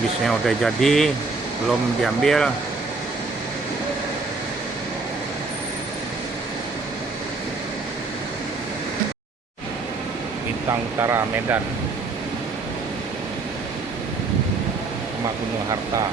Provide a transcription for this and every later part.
Bisnya udah jadi, belum diambil. Bintang Utara Medan, sama Gunung Harta.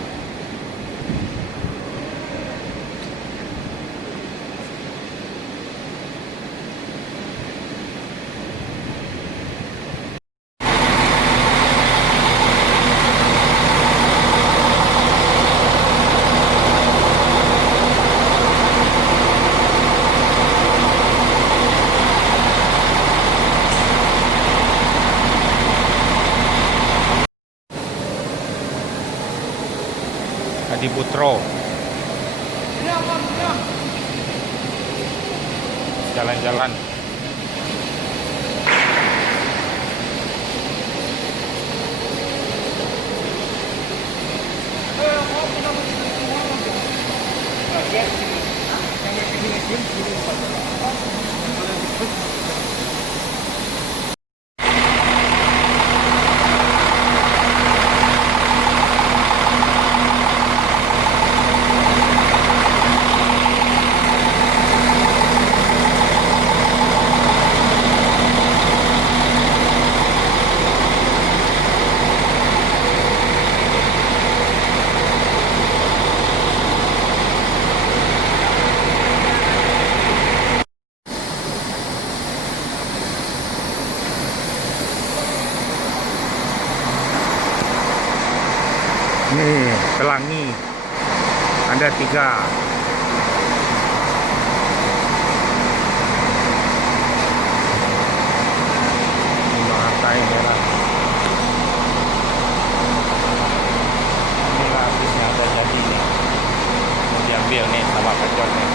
Adi Putro jalan-jalan. Nih, pelangi ada 3. Gunung Harta yang merah. Inilah bisnya udah jadi nih, mau diambil nih sama kacor nih.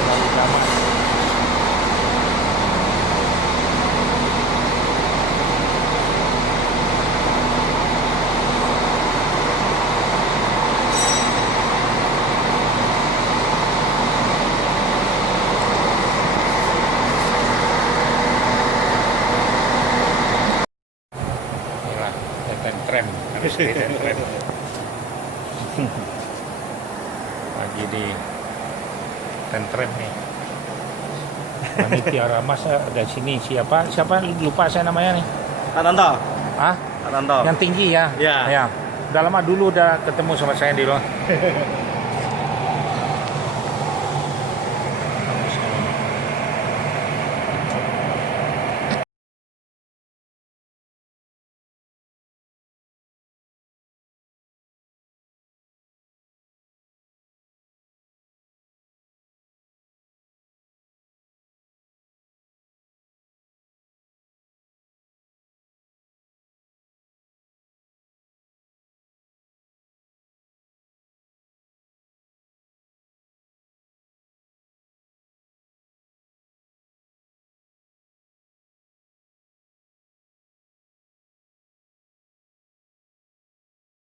Lalu zaman. Tram, harus tram. Lagi di tram nih. Panitia Mas ada sini, siapa lupa saya namanya nih. Tanto. Ah? Tanto. Yang tinggi ya? Ya. Ya. Udah lama dulu udah ketemu sama saya di luar.